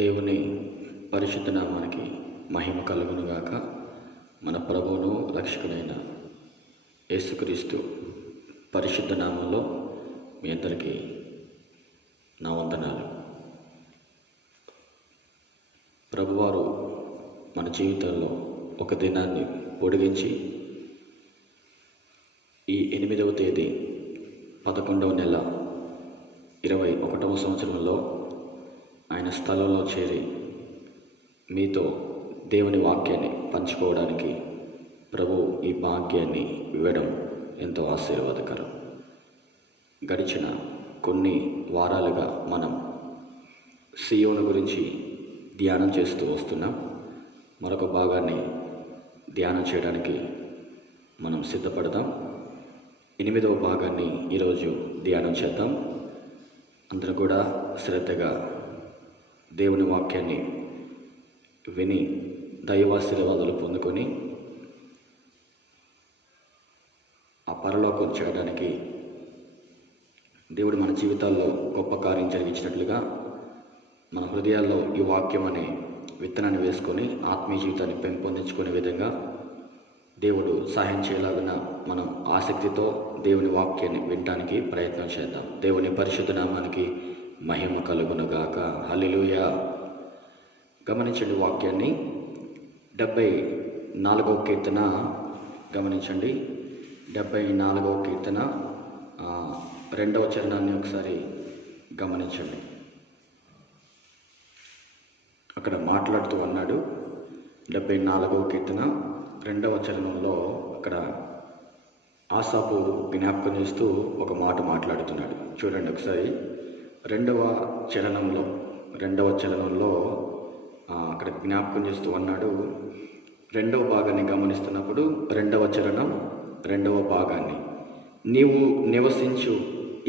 దేవుని పరిశుద్ధ నామానికి మహిమ కలుగునుగాక. మన ప్రభువును రక్షకుడైన యేసుక్రీస్తు పరిశుద్ధ నామంలో మీ అందరికీ నా వందనాలు. ప్రభువారు మన జీవితంలో ఒక దినాన్ని పొడిగించి ఈ 8వ తేదీ 11వ నెల 21వ సంవత్సరంలో ఆయన స్థలంలో చేరి మీతో దేవుని వాక్యాన్ని పంచుకోవడానికి ప్రభు ఈ భాగ్యాన్ని ఇవ్వడం ఎంతో ఆశీర్వాదకరం. గడిచిన కొన్ని వారాలుగా మనం సియోను గురించి ధ్యానం చేస్తూ వస్తున్నాం. మరొక భాగాన్ని ధ్యానం చేయడానికి మనం సిద్ధపడదాం. 8వ భాగాన్ని ఈరోజు ధ్యానం చేద్దాం. అందరూ కూడా శ్రద్ధగా దేవుని వాక్యాన్ని విని దైవాశీర్వాదాలు పొందుకొని ఆ పరలోకం చేయడానికి దేవుడు మన జీవితాల్లో గొప్ప కార్యం జరిగించినట్లుగా మన హృదయాల్లో ఈ వాక్యం అనే విత్తనాన్ని వేసుకొని ఆత్మీయ జీవితాన్ని పెంపొందించుకునే విధంగా దేవుడు సహాయం చేయలాగిన మనం ఆసక్తితో దేవుని వాక్యాన్ని వినడానికి ప్రయత్నం చేద్దాం. దేవుని పరిశుద్ధ నామానికి మహిమ కలుగునుగాక. హల్లెలూయా. గమనించండి వాక్యాన్ని. 74వ కీర్తన గమనించండి. 74వ కీర్తన 2వ చరణాన్ని ఒకసారి గమనించండి. అక్కడ మాట్లాడుతూ అన్నాడు. 74వ కీర్తన 2వ చరణంలో అక్కడ ఆసాపు జ్ఞాపకం చేస్తూ ఒక మాట మాట్లాడుతున్నాడు. చూడండి ఒకసారి. 2వ చరణంలో అక్కడ జ్ఞాపకం చేస్తూ అన్నాడు. 2వ భాగాన్ని గమనిస్తున్నప్పుడు 2వ చరణం 2వ భాగాన్ని, నీవు నివసించు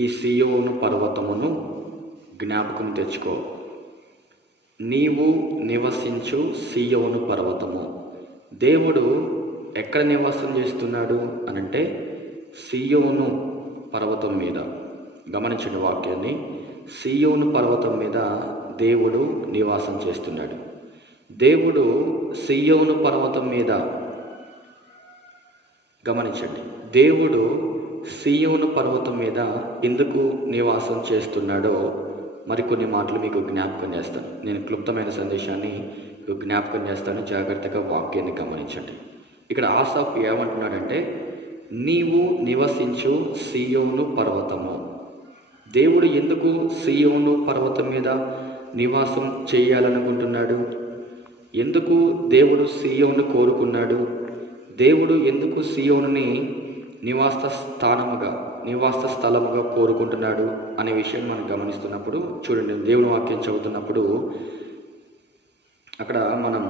ఈ సియోను పర్వతమును జ్ఞాపకం తెచ్చుకో. నీవు నివసించు సియోను పర్వతము. దేవుడు ఎక్కడ నివాసం చేస్తున్నాడు అనంటే సియోను పర్వతం మీద. గమనించండి వాక్యాన్ని. సియోను పర్వతం మీద దేవుడు నివాసం చేస్తున్నాడు. దేవుడు సియోను పర్వతం మీద గమనించండి. దేవుడు సియోను పర్వతం మీద ఎందుకు నివాసం చేస్తున్నాడో మరికొన్ని మాటలు మీకు జ్ఞాపకం చేస్తాను. నేను క్లుప్తమైన సందేశాన్ని మీకు జ్ఞాపకం చేస్తాను. జాగ్రత్తగా వాక్యాన్ని గమనించండి. ఇక్కడ ఆసాపు ఏమంటున్నాడంటే, నీవు నివసించు సియోను పర్వతము. దేవుడు ఎందుకు సియోను పర్వతం మీద నివాసం చేయాలనుకుంటున్నాడు? ఎందుకు దేవుడు సియోను కోరుకున్నాడు? దేవుడు ఎందుకు సియోనుని నివాస స్థలముగా కోరుకుంటున్నాడు అనే విషయం మనం గమనిస్తున్నప్పుడు చూడండి. దేవుని వాక్యం చదువుతున్నప్పుడు అక్కడ మనం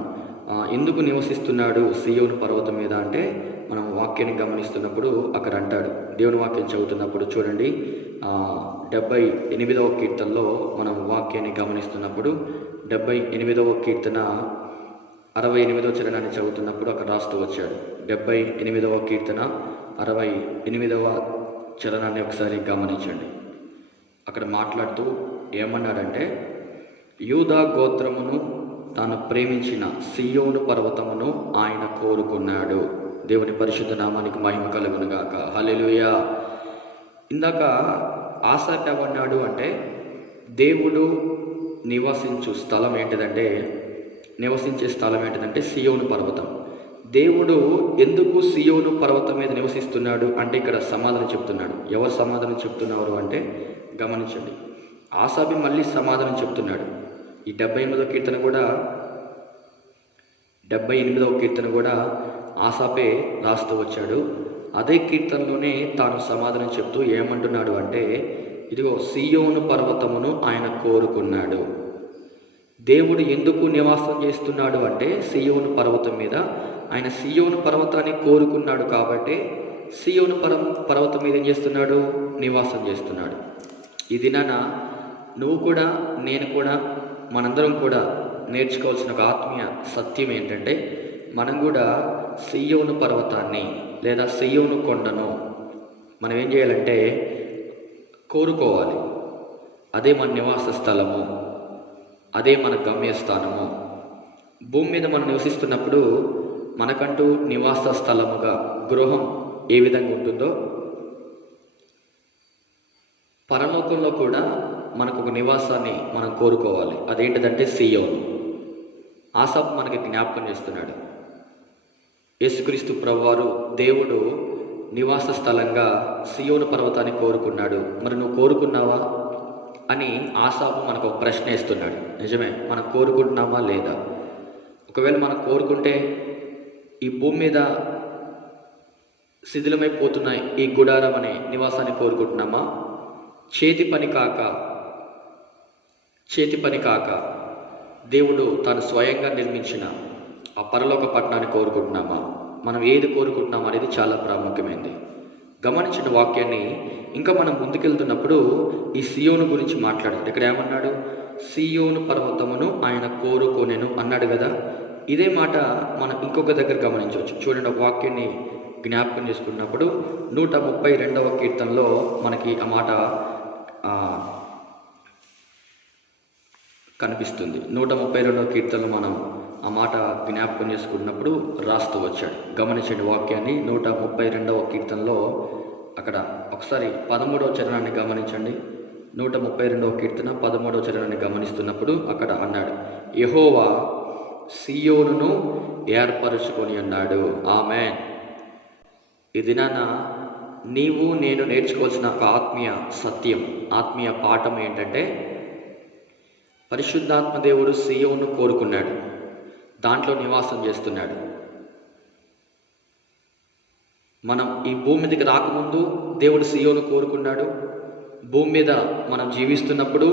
ఎందుకు నివసిస్తున్నాడు సియోను పర్వతం మీద అంటే మనం వాక్యాన్ని గమనిస్తున్నప్పుడు అక్కడ అంటాడు. దేవుని వాక్యం చదువుతున్నప్పుడు చూడండి. 78వ కీర్తనలో మనం వాక్యాన్ని గమనిస్తున్నప్పుడు 78వ కీర్తన 68వ చరణాన్ని చదువుతున్నప్పుడు అక్కడ రాస్తూ వచ్చాడు. 78వ కీర్తన 68వ చరణాన్ని ఒకసారి గమనించండి. అక్కడ మాట్లాడుతూ ఏమన్నాడంటే, యూదా గోత్రమును తాను ప్రేమించిన సియోను పర్వతమును ఆయన కోరుకున్నాడు. దేవుని పరిశుద్ధ నామానికి మహిమ కలుగునుగాక. హల్లెలూయా. ఇందాక ఆసాపు ఏమన్నాడు అంటే, దేవుడు నివసించే స్థలం ఏంటిదంటే సియోను పర్వతం. దేవుడు ఎందుకు సియోను పర్వతం మీద నివసిస్తున్నాడు అంటే ఇక్కడ సమాధానం చెప్తున్నాడు. ఎవరు సమాధానం చెప్తున్నారు అంటే గమనించండి. ఆసాపు మళ్ళీ సమాధానం చెప్తున్నాడు. ఈ 78వ కీర్తన కూడా ఆసాపే రాస్తూ వచ్చాడు. అదే కీర్తనలోనే తాను సమాధానం చెప్తూ ఏమంటున్నాడు అంటే, ఇదిగో సియోను పర్వతమును ఆయన కోరుకున్నాడు. దేవుడు ఎందుకు నివాసం చేస్తున్నాడు అంటే సియోను పర్వతం మీద ఆయన సియోను పర్వతాన్ని కోరుకున్నాడు కాబట్టి సియోను పర్వతం మీద ఏం చేస్తున్నాడు? నివాసం చేస్తున్నాడు. ఈ దినాన నువ్వు కూడా నేను కూడా మనందరం కూడా నేర్చుకోవాల్సిన ఒక ఆత్మీయ సత్యం ఏంటంటే, మనం కూడా సియోను పర్వతాన్ని లేదా సియోను కొండను మనం ఏం చేయాలంటే కోరుకోవాలి. అదే మన నివాస స్థలము. అదే మన గమ్యస్థానము. భూమి మీద మనం నివసిస్తున్నప్పుడు మనకంటూ నివాస స్థలముగా గృహం ఏ విధంగా ఉంటుందో పరలోకంలో కూడా మనకు ఒక నివాసాన్ని మనం కోరుకోవాలి. అదేంటిదంటే సియోను. ఆసాపు మనకి జ్ఞాపకం చేస్తున్నాడు. యేసుక్రీస్తు ప్రభువారు దేవుడు నివాస స్థలంగా సియోను పర్వతాన్ని కోరుకున్నాడు. మరి నువ్వు కోరుకున్నావా అని ఆసాపు మనకు ఒక ప్రశ్న ఇస్తున్నాడు. నిజమే, మనం కోరుకుంటున్నామా లేదా? ఒకవేళ మనం కోరుకుంటే ఈ భూమి మీద శిథిలమైపోతున్న ఈ గుడారం అనే నివాసాన్ని కోరుకుంటున్నామా? చేతి పని కాక దేవుడు తాను స్వయంగా నిర్మించిన ఆ పరలోక పట్టణాన్ని కోరుకుంటున్నామా? మనం ఏది కోరుకుంటున్నామా అనేది చాలా ప్రాముఖ్యమైనది. గమనించిన వాక్యాన్ని ఇంకా మనం ముందుకెళ్తున్నప్పుడు ఈ సియోను గురించి మాట్లాడాడు. ఇక్కడ ఏమన్నాడు? సియోను పర్వతమును ఆయన కోరుకొనెను అన్నాడు కదా. ఇదే మాట మనం ఇంకొక దగ్గర గమనించవచ్చు. చూడండి, ఒక వాక్యాన్ని జ్ఞాపకం చేసుకున్నప్పుడు 132వ కీర్తనలో మనకి ఆ మాట కనిపిస్తుంది. 132వ కీర్తనలో మనం ఆ మాట జ్ఞాపకం చేసుకున్నప్పుడు రాస్తూ వచ్చాడు. గమనించండి వాక్యాన్ని. 132వ కీర్తనలో అక్కడ ఒకసారి 13వ చరణాన్ని గమనించండి. 132వ కీర్తన 13వ చరణాన్ని గమనిస్తున్నప్పుడు అక్కడ అన్నాడు, యెహోవా సియోనును ఏర్పరచుకొని అన్నాడు. ఆమేన్. ఈ దినాన నీవు నేను నేర్చుకోవాల్సిన ఒక ఆత్మీయ సత్యం, ఆత్మీయ పాఠం ఏంటంటే, పరిశుద్ధాత్మ దేవుడు సియోను కోరుకున్నాడు, దాంట్లో నివాసం చేస్తున్నాడు. మనం ఈ భూమి మీదకి రాకముందు దేవుడు సియోను కోరుకున్నాడు. భూమి మీద మనం జీవిస్తున్నప్పుడు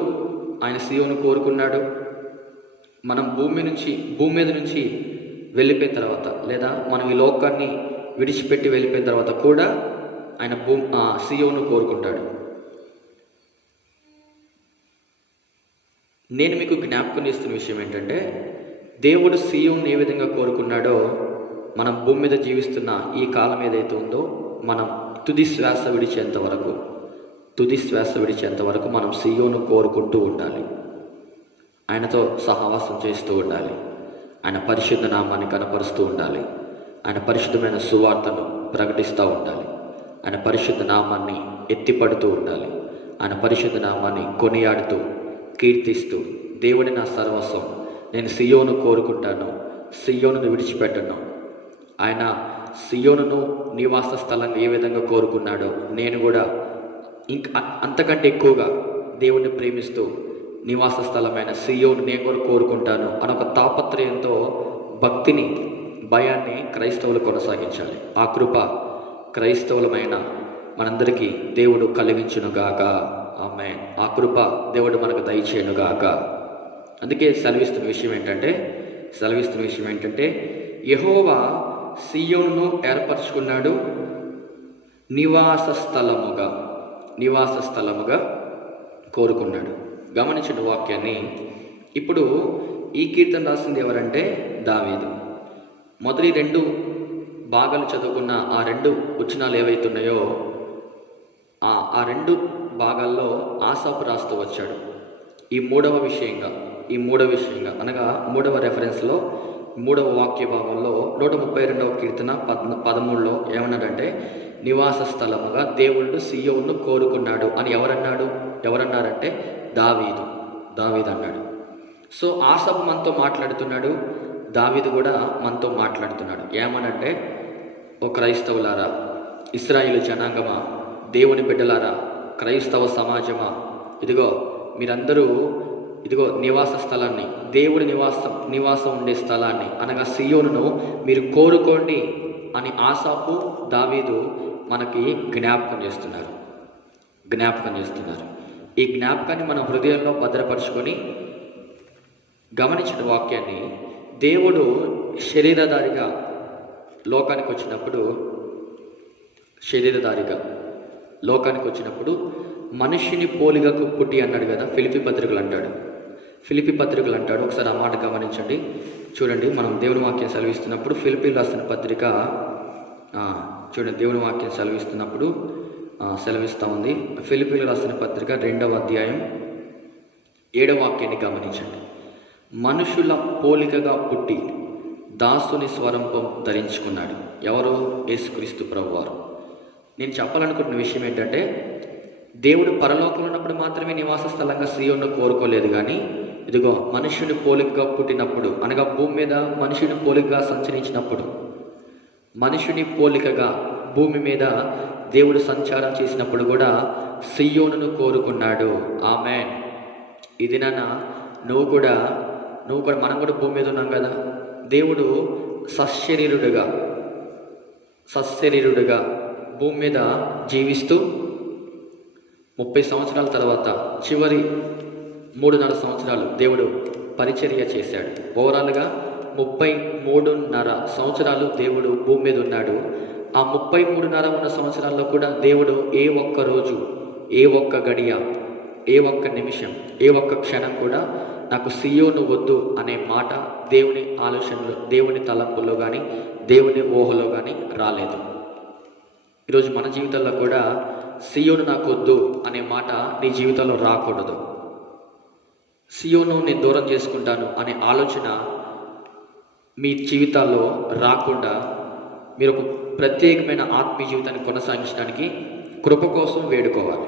ఆయన సియోను కోరుకున్నాడు. మనం భూమి మీద నుంచి వెళ్ళిపోయిన తర్వాత, లేదా మనం ఈ లోకాన్ని విడిచిపెట్టి వెళ్ళిపోయిన తర్వాత కూడా ఆయన సియోను కోరుకుంటాడు. నేను మీకు జ్ఞాపకం చేస్తున్న విషయం ఏంటంటే, దేవుడు సియోను ఏ విధంగా కోరుకున్నాడో మనం భూమి మీద జీవిస్తున్న ఈ కాలం ఏదైతే ఉందో, మనం తుది శ్వాస విడిచేంత వరకు మనం సియోను కోరుకుంటూ ఉండాలి. ఆయనతో సహవాసం చేస్తూ ఉండాలి. ఆయన పరిశుద్ధ నామాన్ని కనపరుస్తూ ఉండాలి. ఆయన పరిశుద్ధమైన సువార్తను ప్రకటిస్తూ ఉండాలి. ఆయన పరిశుద్ధ నామాన్ని ఎత్తిపడుతూ ఉండాలి. ఆయన పరిశుద్ధ నామాన్ని కొనియాడుతూ కీర్తిస్తూ, దేవుడి నా సర్వస్వం, నేను సియోను కోరుకుంటాను, సియోనును విడిచిపెట్టను. ఆయన సియోనును నివాస స్థలంగా ఏ విధంగా కోరుకున్నాడో నేను కూడా ఇంకా అంతకంటే ఎక్కువగా దేవుణ్ణి ప్రేమిస్తూ నివాస స్థలమైన సియోను నేను కూడా కోరుకుంటాను అనొక తాపత్రయంతో భక్తిని, భయాన్ని క్రైస్తవులు కొనసాగించాలి. ఆ కృప క్రైస్తవులమైన మనందరికీ దేవుడు కలిగించునుగాక. ఆమేన్. ఆ కృప దేవుడు మనకు దయచేయునుగాక. అందుకే సెలవిస్తున్న విషయం ఏంటంటే యెహోవా సియోనును ఏర్పరచుకున్నాడు, నివాస స్థలముగా కోరుకున్నాడు. గమనించిన వాక్యాన్ని. ఇప్పుడు ఈ కీర్తన రాసింది ఎవరంటే దావీదు. మొదటి 2 భాగాలు చదువుకున్న ఆ 2 వచనాలు ఏవైతున్నాయో ఆ 2 భాగాల్లో ఆసాపు రాస్తూ వచ్చాడు. ఈ మూడవ విషయంగా అనగా 3వ రెఫరెన్స్లో 3వ వాక్య భాగంలో 132వ కీర్తన 13లో ఏమన్నాడంటే, నివాస స్థలముగా దేవుడు సియోను కోరుకున్నాడు అని ఎవరన్నారంటే దావీదు అన్నాడు. సో ఆసాపు మనతో మాట్లాడుతున్నాడు, దావీదు కూడా మనతో మాట్లాడుతున్నాడు. ఏమనంటే, ఓ క్రైస్తవులారా, ఇశ్రాయేలు జనాంగమా, దేవుని బిడ్డలారా, క్రైస్తవ సమాజమా, మీరందరూ నివాస స్థలాన్ని, దేవుడి నివాసం ఉండే స్థలాన్ని అనగా సియోనును మీరు కోరుకోండి అని ఆసాపు, దావీదు మనకి జ్ఞాపకం చేస్తున్నారు. ఈ జ్ఞాపకాన్ని మన హృదయంలో భద్రపరుచుకొని గమనించిన వాక్యాన్ని, దేవుడు శరీరధారిగా లోకానికి వచ్చినప్పుడు మనిషిని పోలికకు పుట్టి అన్నాడు కదా. ఫిలిప్పీ పత్రికలు అంటాడు. ఒకసారి ఆ మాట గమనించండి. చూడండి, మనం దేవుని వాక్యం సెలవిస్తున్నప్పుడు ఫిలిప్పీలు రాసిన పత్రిక చూడండి, దేవుని వాక్యం సెలవిస్తూ ఉంది. ఫిలిప్పీలు రాసిన పత్రిక 2వ అధ్యాయం 7వ వాక్యాన్ని గమనించండి. మనుషుల పోలికగా పుట్టి దాసుని స్వరంపం ధరించుకున్నాడు. ఎవరు? యేసుక్రీస్తు ప్రభువారు. నేను చెప్పాలనుకుంటున్న విషయం ఏంటంటే, దేవుడు పరలోకంలో ఉన్నప్పుడు మాత్రమే నివాస స్థలంగా సీయోను కోరుకోలేదు. కానీ ఇదిగో మనుషుని పోలికగా పుట్టినప్పుడు, అనగా భూమి మీద మనుషుని పోలికగా సంచరించినప్పుడు, మనుషుని పోలికగా భూమి మీద దేవుడు సంచారం చేసినప్పుడు కూడా సీయోనును కోరుకున్నాడు. ఆమేన్. ఇది నాన్న నువ్వు కూడా మనం కూడా భూమి మీద ఉన్నాం కదా. దేవుడు సశరీరుడుగా భూమి మీద జీవిస్తూ 30 సంవత్సరాల తర్వాత చివరి 3.5 సంవత్సరాలు దేవుడు పరిచర్య చేశాడు. ఓవరాల్గా 33.5 సంవత్సరాలు దేవుడు భూమి మీద ఉన్నాడు. ఆ 33.5 ఉన్న సంవత్సరాల్లో కూడా దేవుడు ఏ ఒక్క రోజు, ఏ ఒక్క గడియ, ఏ ఒక్క నిమిషం, ఏ ఒక్క క్షణం కూడా నాకు సీయోను వద్దు అనే మాట దేవుని ఆలోచనలో, దేవుని తలంపుల్లో కానీ, దేవుని ఊహలో కానీ రాలేదు. ఈరోజు మన జీవితంలో కూడా సీయోను నాకు వద్దు అనే మాట నీ జీవితంలో రాకూడదు. సీయోను నేను దూరం చేసుకుంటాను అనే ఆలోచన మీ జీవితాల్లో రాకుండా మీరు ఒక ప్రత్యేకమైన ఆత్మీయ జీవితాన్ని కొనసాగించడానికి కృప కోసం వేడుకోవాలి.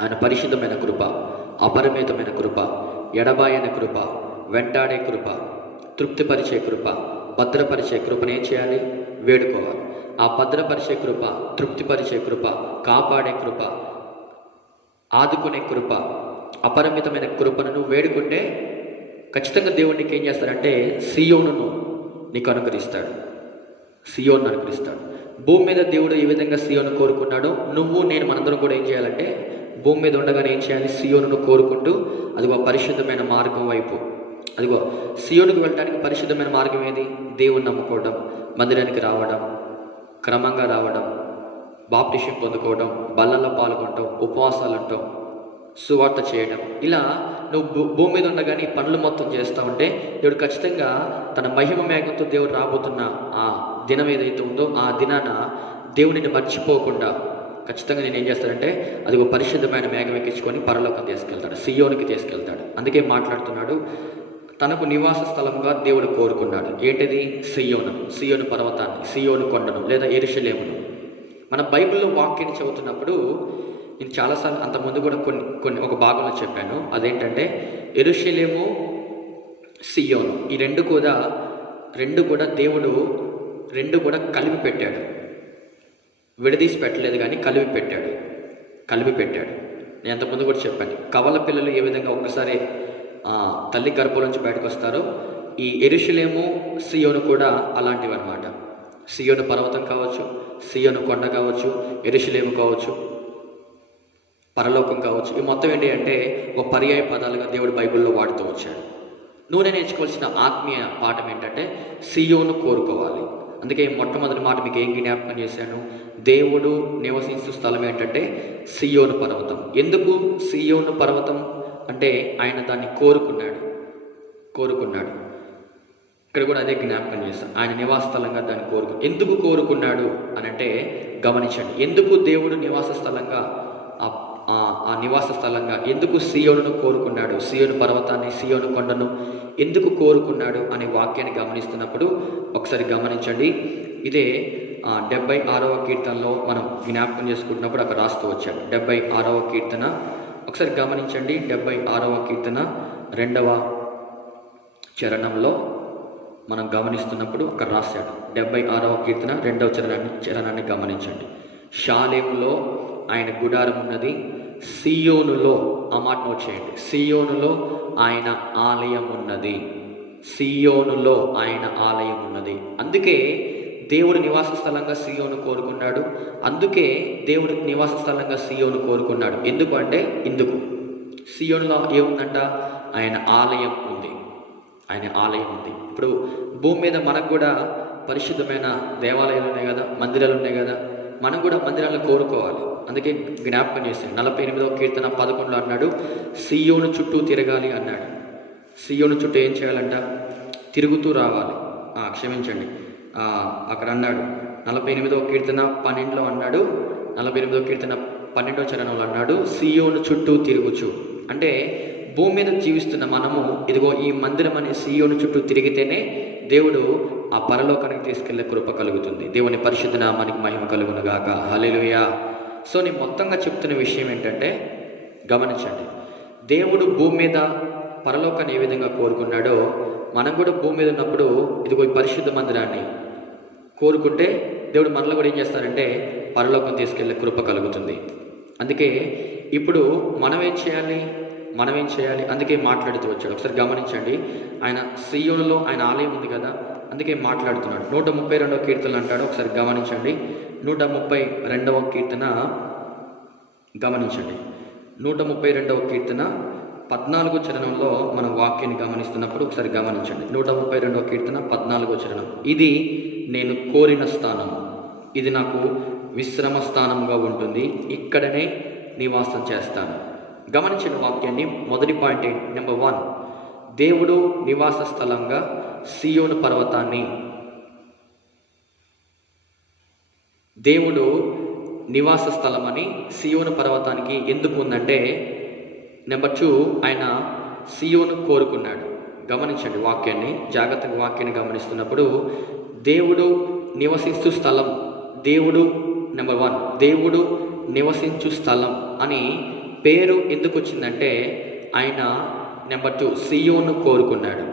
ఆయన పరిశుద్ధమైన కృప, అపరిమితమైన కృప, ఎడబాయని కృప, వెంటాడే కృప, తృప్తిపరిచే కృప, భద్రపరిచే కృపను ఏం చేయాలి? వేడుకోవాలి. ఆ భద్రపరిచే కృప, తృప్తిపరిచే కృప, కాపాడే కృప, ఆదుకునే కృప, అపరిమితమైన కృపను నువ్వు వేడుకుంటే ఖచ్చితంగా దేవుడు నీకు ఏం చేస్తాడంటే సీయోనును నీకు అనుగ్రహిస్తాడు. సీయోను అనుగ్రహిస్తాడు. భూమి మీద దేవుడు ఏ విధంగా సీయోను కోరుకున్నాడో నువ్వు నేను మనందరం కూడా ఏం చేయాలంటే భూమి మీద ఉండగానే ఏం చేయాలి? సీయోనును కోరుకుంటూ అదిగో పరిశుద్ధమైన మార్గం వైపు, అదిగో సీయోనుకు వెళ్ళడానికి పరిశుద్ధమైన మార్గం ఏది? దేవుని నమ్ముకోవడం, మందిరానికి రావడం, క్రమంగా రావడం, బాప్టిజం పొందుకోవడం, బల్లల్లో పాల్గొనడం, ఉపవాసాలు ఉండటం, సువార్త చేయడం. ఇలా నువ్వు భూమి మీద ఉండగానే పనులు మొత్తం చేస్తూ ఉంటే దేవుడు ఖచ్చితంగా తన మహిమ మేఘంతో దేవుడు రాబోతున్న ఆ దినం ఏదైతే ఉందో ఆ దినాన దేవుడిని మర్చిపోకుండా ఖచ్చితంగా నేను ఏం చేస్తానంటే అది ఒక పరిశుద్ధమైన మేఘం ఎక్కించుకొని పరలోకం తీసుకెళ్తాడు, సీయోనికి తీసుకెళ్తాడు. అందుకే మాట్లాడుతున్నాడు, తనకు నివాస స్థలంగా దేవుడు కోరుకున్నాడు. ఏంటిది? సీయోను పర్వతాన్ని, సీయోను కొండను, లేదా యెరూషలేమును. మన బైబిల్లో వాక్యాన్ని చదువుతున్నప్పుడు నేను చాలాసార్లు అంతకుముందు కూడా కొన్ని ఒక భాగంలో చెప్పాను. అదేంటంటే యెరూషలేము, సీయోను ఈ రెండు కూడా దేవుడు కలిపి పెట్టాడు. విడదీసి పెట్టలేదు కానీ కలిపి పెట్టాడు. నేను అంతకుముందు కూడా చెప్పాను, కవల పిల్లలు ఏ విధంగా ఒక్కసారి తల్లి గర్భం నుంచి బయటకు వస్తారో ఈ యెరూషలేము, సీయోను కూడా అలాంటివి అన్నమాట. సీయోను పర్వతం కావచ్చు, సీయోను కొండ కావచ్చు, యెరూషలేము కావచ్చు, పరలోకం కావచ్చు. ఈ మొత్తం ఏంటి అంటే ఒక పర్యాయ పదాలుగా దేవుడు బైబిల్లో వాడుతూ వచ్చాడు. నువ్వు నేర్చుకోవాల్సిన ఆత్మీయ పాఠం ఏంటంటే సీయోను కోరుకోవాలి. అందుకే మొట్టమొదటి మాట మీకు ఏం జ్ఞాపకం చేశాను? దేవుడు నివసించే స్థలం ఏంటంటే సీయోను పర్వతం. ఎందుకు సీయోను పర్వతం అంటే ఆయన దాన్ని కోరుకున్నాడు. ఇక్కడ కూడా అదే జ్ఞాపకం చేశాను, ఆయన నివాస స్థలంగా దాన్ని ఎందుకు కోరుకున్నాడు అని అంటే గమనించండి. ఎందుకు దేవుడు నివాస స్థలంగా ఆ నివాస స్థలంగా ఎందుకు సీయోనును కోరుకున్నాడు, సీయోను పర్వతాన్ని, సీయోను కొండను ఎందుకు కోరుకున్నాడు అనే వాక్యాన్ని గమనిస్తున్నప్పుడు ఒకసారి గమనించండి. ఇదే 76వ కీర్తనలో మనం జ్ఞాపకం చేసుకుంటున్నప్పుడు అక్కడ రాస్తూ వచ్చాడు. 76వ కీర్తన ఒకసారి గమనించండి. 76వ కీర్తన 2వ చరణంలో మనం గమనిస్తున్నప్పుడు అక్కడ రాశాడు. 76వ కీర్తన 2వ చరణాన్ని గమనించండి. షాలేములో ఆయన గుడారం ఉన్నది, సీయోనులో, ఆ మాట నోట్ చేయండి, సీయోనులో ఆయన ఆలయం ఉన్నది. అందుకే దేవుడు నివాస స్థలంగా సీయోను కోరుకున్నాడు. ఎందుకు అంటే సీయోనులో ఏముందంట? ఆయన ఆలయం ఉంది. ఇప్పుడు భూమి మీద మనకు కూడా పరిశుద్ధమైన దేవాలయాలు ఉన్నాయి కదా, మందిరాలు ఉన్నాయి కదా. మనం కూడా మందిరాలను కోరుకోవాలి. అందుకే జ్ఞాపకం చేశాను. 48వ కీర్తన 11లో అన్నాడు, సీయోను చుట్టూ తిరగాలి అన్నాడు. సీయోను చుట్టూ ఏం చేయాలంట? తిరుగుతూ రావాలి. క్షమించండి, అక్కడ అన్నాడు 48వ కీర్తన 12లో అన్నాడు, 48వ కీర్తన 12వ చరణంలో అన్నాడు, సీయోను చుట్టూ తిరుగుచు. అంటే భూమి మీద జీవిస్తున్న మనము ఇదిగో ఈ మందిరం అనే సీయోను చుట్టూ తిరిగితేనే దేవుడు ఆ పరలోకానికి తీసుకెళ్లే కృప కలుగుతుంది. దేవుని పరిశుద్ధ నామానికి మహిమ కలుగును గాక. హల్లెలూయా. సో నేను మొత్తంగా చెప్తున్న విషయం ఏంటంటే, గమనించండి, దేవుడు భూమి మీద పరలోకాన్ని ఏ విధంగా కోరుకున్నాడో మనం కూడా భూమి మీద ఉన్నప్పుడు ఇదిగో ఈ పరిశుద్ధ మందిరాన్ని కోరుకుంటే దేవుడు మనలో కూడా ఏం చేస్తారంటే పరలోకం తీసుకెళ్లే కృప కలుగుతుంది. అందుకే ఇప్పుడు మనం ఏం చేయాలి అందుకే మాట్లాడుతూ వచ్చాడు. ఒకసారి గమనించండి, ఆయన సీయోనులో ఆయన ఆలయం ఉంది కదా, అందుకే మాట్లాడుతున్నాడు. 132వ కీర్తన అంటాడు. ఒకసారి గమనించండి, 132వ కీర్తన గమనించండి. 132వ కీర్తన 14వ చరణంలో మనం వాక్యాన్ని గమనిస్తున్నప్పుడు ఒకసారి గమనించండి. 132వ కీర్తన 14వ చరణం. ఇది నేను కోరిన స్థానం, ఇది నాకు విశ్రమ స్థానంగా ఉంటుంది, ఇక్కడనే నివాసం చేస్తాను. గమనించిన వాక్యాన్ని మొదటి పాయింట్ నెంబర్ 1, దేవుడు నివాస స్థలంగా సీయోను పర్వతాన్ని, దేవుడు నివాస స్థలం అని సీయోను పర్వతానికి ఎందుకు ఉందంటే, నెంబర్ 2, ఆయన సీయోను కోరుకున్నాడు. గమనించండి వాక్యాన్ని, జాగ్రత్తగా వాక్యాన్ని గమనిస్తున్నప్పుడు దేవుడు నివసించు స్థలం, దేవుడు నెంబర్ 1 దేవుడు నివసించు స్థలం అని పేరు ఎందుకు వచ్చిందంటే, ఆయన నెంబర్ 2 సీయోను కోరుకున్నాడు.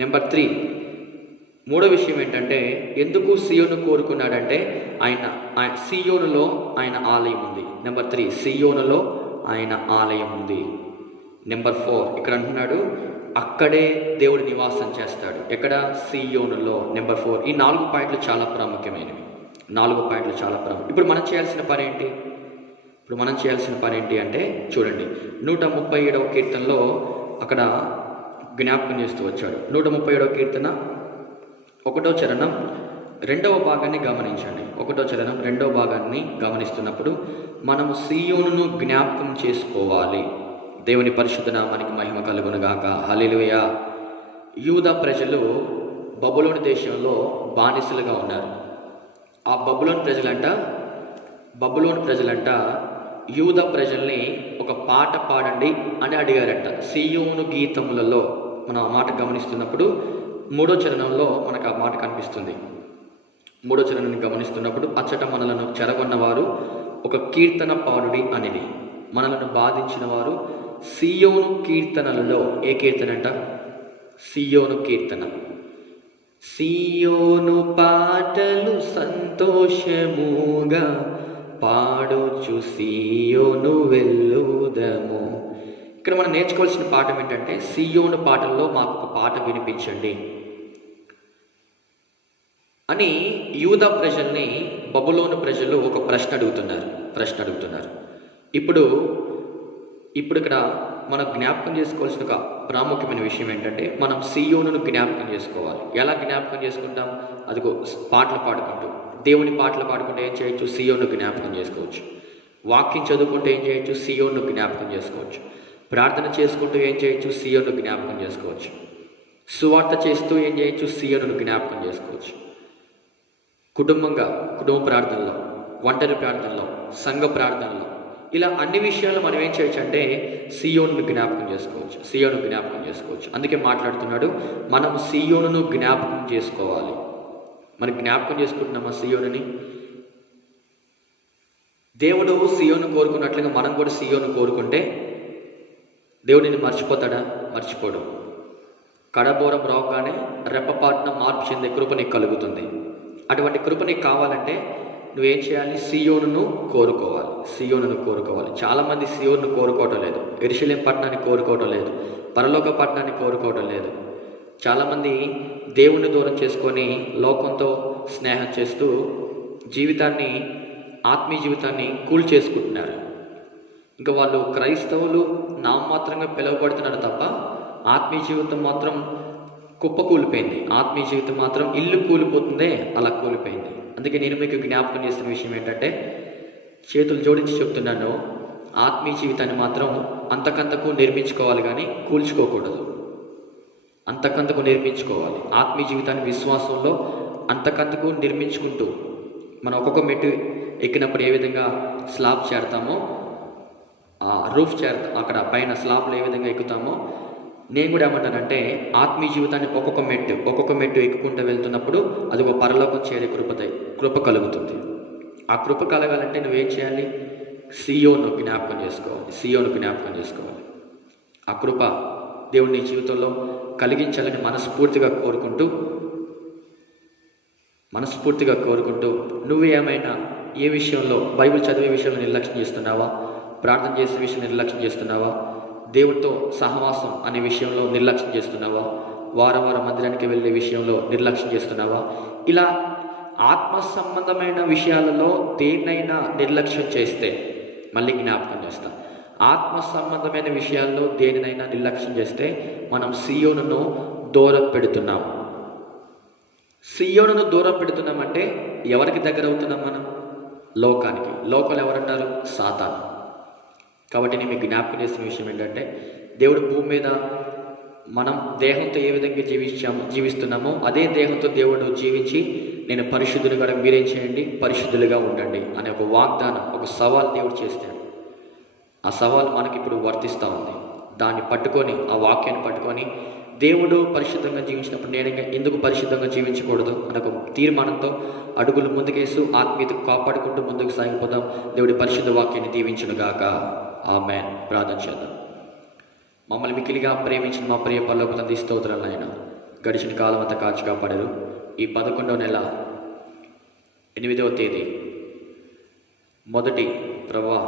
నెంబర్ 3, మూడో విషయం ఏంటంటే, ఎందుకు సీయోను కోరుకున్నాడంటే ఆయన సీయోనులో ఆయన ఆలయం ఉంది. నెంబర్ 3 సీయోనులో ఆయన ఆలయం ఉంది. నెంబర్ 4 ఇక్కడ అంటున్నాడు అక్కడే దేవుడు నివాసం చేస్తాడు. ఎక్కడ? సీయోనులో. నెంబర్ 4. ఈ 4 పాయింట్లు చాలా ప్రాముఖ్యమైనవి. ఇప్పుడు మనం చేయాల్సిన పని ఏంటి అంటే చూడండి, 137వ కీర్తనలో అక్కడ జ్ఞాపకం చేస్తూ వచ్చాడు. 137వ కీర్తన 1వ చరణం 2వ భాగాన్ని గమనించండి. 1వ చరణం 2వ భాగాన్ని గమనిస్తున్నప్పుడు మనము సీయోనును జ్ఞాపకం చేసుకోవాలి. దేవుని పరిశుద్ధ నామానికి మహిమ కలుగును గాక. హల్లెలూయా. యూదా ప్రజలు బబులోను దేశంలో బానిసలుగా ఉన్నారు. ఆ బబులోను ప్రజలంట యూదా ప్రజల్ని ఒక పాట పాడండి అని అడిగారంట. సీయోను గీతములలో మనం ఆ మాట గమనిస్తున్నప్పుడు 3వ చరణంలో మనకు ఆ మాట కనిపిస్తుంది. 3వ చరణాన్ని గమనిస్తున్నప్పుడు అచ్చట మనలను చెరగొన్నవారు ఒక కీర్తన పాడుడి అనేది, మనలను బాధించిన వారు సీయోను కీర్తనలలో, ఏ కీర్తన అంట? సీయోను కీర్తన. సీయోను పాటలు సంతోషముగా పాడుచు సీయోను వెళ్ళుదము. ఇక్కడ మనం నేర్చుకోవాల్సిన పాఠం ఏంటంటే, సీయోను పాటల్లో మాకు ఒక పాట వినిపించండి అని యూదా ప్రజల్ని బబులోను ప్రజలు ఒక ప్రశ్న అడుగుతున్నారు. ఇప్పుడు ఇక్కడ మనం జ్ఞాపకం చేసుకోవాల్సిన ఒక ప్రాముఖ్యమైన విషయం ఏంటంటే, మనం సీయోనును జ్ఞాపకం చేసుకోవాలి. ఎలా జ్ఞాపకం చేసుకుంటాం? అదిగో పాటలు పాడుకుంటూ, దేవుని పాటలు పాడుకుంటే ఏం చేయొచ్చు? సీయోను జ్ఞాపకం చేసుకోవచ్చు. వాక్యం చదువుకుంటే ఏం చేయొచ్చు? సీయోను జ్ఞాపకం చేసుకోవచ్చు. ప్రార్థన చేసుకుంటూ ఏం చేయొచ్చు? సీయోను జ్ఞాపకం చేసుకోవచ్చు. సువార్త చేస్తూ ఏం చేయొచ్చు? సీయోను జ్ఞాపకం చేసుకోవచ్చు. కుటుంబ ప్రార్థనలో, ఒంటరి ప్రార్థనలో, సంఘ ప్రార్థనలో, ఇలా అన్ని విషయాలు మనం ఏం చేయొచ్చు అంటే సీయోనును జ్ఞాపకం చేసుకోవచ్చు. అందుకే మాట్లాడుతున్నాడు, మనం సీయోనును జ్ఞాపకం చేసుకోవాలి. మనం జ్ఞాపకం చేసుకుంటున్నామా సీయోనుని? దేవుడు సీయోను కోరుకున్నట్లుగా మనం కూడా సీయోను కోరుకుంటే దేవుడిని మర్చిపోతాడా? మర్చిపోడు. కడబోరం రాగానే రెప్పపాటున మార్పు చెందే కృప నీకు కలుగుతుంది. అటువంటి కృప నీకు కావాలంటే నువ్వేం చేయాలి? సీయోనును కోరుకోవాలి. చాలామంది సీయోనును కోరుకోవటం లేదు, యెరూషలేము పట్టణాన్ని కోరుకోవటం లేదు, పరలోక పట్టణాన్ని కోరుకోవటం లేదు. చాలామంది దేవుణ్ణి దూరం చేసుకొని లోకంతో స్నేహం చేస్తూ ఆత్మీయ జీవితాన్ని చేసుకుంటున్నారు. ఇంకా వాళ్ళు క్రైస్తవులు నామమాత్రంగా పిలువబడుతున్నారు తప్ప ఆత్మీయ జీవితం మాత్రం కుప్పకూలిపోయింది. ఆత్మీయ జీవితం మాత్రం ఇల్లు కూలిపోతుందే అలా కూలిపోయింది. అందుకే నేను మీకు జ్ఞాపకం చేస్తున్న విషయం ఏంటంటే, చేతులు జోడించి చెప్తున్నాను, ఆత్మీయ జీవితాన్ని మాత్రం అంతకంతకు నిర్మించుకోవాలి కానీ కూల్చుకోకూడదు. అంతకంతకు నిర్మించుకోవాలి. ఆత్మీయ జీవితాన్ని విశ్వాసంలో అంతకంతకు నిర్మించుకుంటూ మనం ఒక్కొక్క మెట్టు ఎక్కినప్పుడు ఏ విధంగా స్లాబ్ చేరతామో రూఫ్ చైర్ అక్కడ పైన స్లాబ్లో ఏ విధంగా ఎక్కుతామో, నేను కూడా ఏమంటానంటే ఆత్మీయ జీవితాన్ని ఒక్కొక్క మెట్టు ఎక్కుకుంటూ వెళ్తున్నప్పుడు అది ఒక పరలోకం చేరే కృప కలుగుతుంది. ఆ కృప కలగాలంటే నువ్వేం చేయాలి? సియోను జ్ఞాపకం చేసుకోవాలి. ఆ కృప దేవుడు నీ జీవితంలో కలిగించాలని మనస్ఫూర్తిగా కోరుకుంటూ నువ్వు ఏమైనా ఏ విషయంలో బైబిల్ చదివే విషయంలో నిర్లక్ష్యం చేస్తున్నావా? ప్రార్థన చేసే విషయంలో నిర్లక్ష్యం చేస్తున్నావా? దేవుడితో సహవాసం అనే విషయంలో నిర్లక్ష్యం చేస్తున్నావా? వారం మందిరానికి వెళ్ళే విషయంలో నిర్లక్ష్యం చేస్తున్నావా? ఇలా ఆత్మ సంబంధమైన విషయాలలో దేన్నైనా నిర్లక్ష్యం చేస్తే, మళ్ళీ జ్ఞాపకం చేస్తా, ఆత్మ సంబంధమైన విషయాల్లో దేనినైనా నిర్లక్ష్యం చేస్తే మనం సియోనును దూరం పెడుతున్నాం. సియోనును దూరం పెడుతున్నామంటే ఎవరికి దగ్గర అవుతున్నాం? మనం లోకానికి. లోకంలో ఎవరున్నారు? సాతాను. కాబట్టి నేను మీకు జ్ఞాపకం చేసిన విషయం ఏంటంటే, దేవుడు భూమి మీద మనం దేహంతో ఏ విధంగా జీవిస్తున్నామో అదే దేహంతో దేవుడు జీవించి, నేను పరిశుద్ధులుగా మీరేం చేయండి? పరిశుద్ధులుగా ఉండండి అనే ఒక వాగ్దానం, ఒక సవాల్ దేవుడు చేస్తాడు. ఆ సవాల్ మనకి ఇప్పుడు వర్తిస్తూ ఉంది. దాన్ని పట్టుకొని, ఆ వాక్యాన్ని పట్టుకొని, దేవుడు పరిశుద్ధంగా జీవించినప్పుడు నేను ఎందుకు పరిశుద్ధంగా జీవించకూడదు అనే ఒక తీర్మానంతో అడుగులు ముందుకేస్తూ ఆత్మీయత కాపాడుకుంటూ ముందుకు సాగిపోదాం. దేవుడి పరిశుద్ధ వాక్యాన్ని దీవించునుగాక. ఆమేన్. ప్రార్థన చేద్దాం. మమ్మల్ని మిక్కిలిగా ప్రేమించిన మా ప్రియ పరలోక తండ్రి, స్తోత్రాలు నాయన. గడిచిన కాలం అంతా కాచి కాపాడారు. ఈ 11వ నెల 8వ తేదీ మొదటి ప్రభా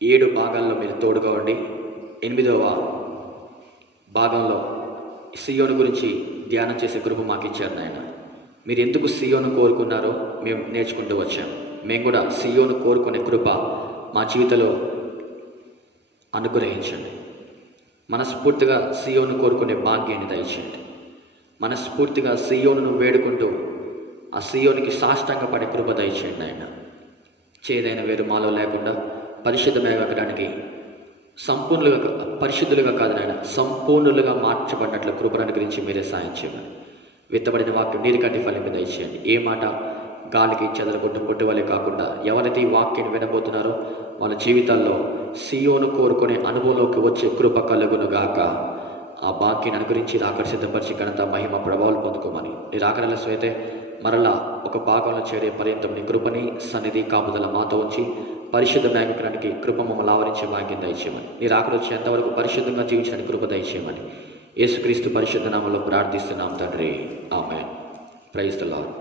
7 భాగాల్లో మీరు తోడుగా ఉండి 8వ భాగంలో సియోను గురించి ధ్యానం చేసే కృప మాకు ఇచ్చారు నాయన. మీరు ఎందుకు సియోను కోరుకున్నారో మేము నేర్చుకుంటూ వచ్చాం. మేము కూడా సియోను కోరుకునే కృప మా జీవితంలో అనుగ్రహించండి. మనస్ఫూర్తిగా సియోను కోరుకునే భాగ్యాన్ని దయచేయండి. మనస్ఫూర్తిగా సియోనును వేడుకుంటూ ఆ సియోనికి సాష్టాంగ పడే కృప దయచేయండి ఆయన. చేదైన వేరు మాలో లేకుండా పరిశుద్ధమేగడానికి పరిశుద్ధులుగా కాదు నాయన, సంపూర్ణులుగా మార్చబడినట్లు కృపను అనుగ్రహించి మీరే సాయం చేయమని. విత్తబడిన వాక్యం నీరు కట్టి ఫలింపు దయచేయండి. ఏ మాట గాలికి చెదరగొట్టు పొట్టువలే కాకుండా ఎవరైతే ఈ వాక్యాన్ని వినబోతున్నారో వాళ్ళ జీవితాల్లో సియోను కోరుకునే అనుభవంలోకి వచ్చే కృప కలుగునుగాక. ఆ భాగ్యాన్ని అనుగురించి ఆకర్షితపరిచి ఘనత మహిమ ప్రభావాలు పొందుకోమని. మీరు ఆకరలసు అయితే మరలా ఒక భాగంలో చేరే పర్యంతం నీ కృపని సన్నిధి కాపుదల మాతో ఉంచి పరిశుద్ధ మేఘకరానికి కృప మమ్మల్ని ఆవరించే భాగ్యం దయచేయమని. మీరు ఆకలి వచ్చేంతవరకు పరిశుద్ధంగా జీవించడానికి కృప దయచేయమని యేసుక్రీస్తు పరిశుద్ధ నామములో ప్రార్థిస్తున్నాం తండ్రి. ఆమేన్. Praise the lord.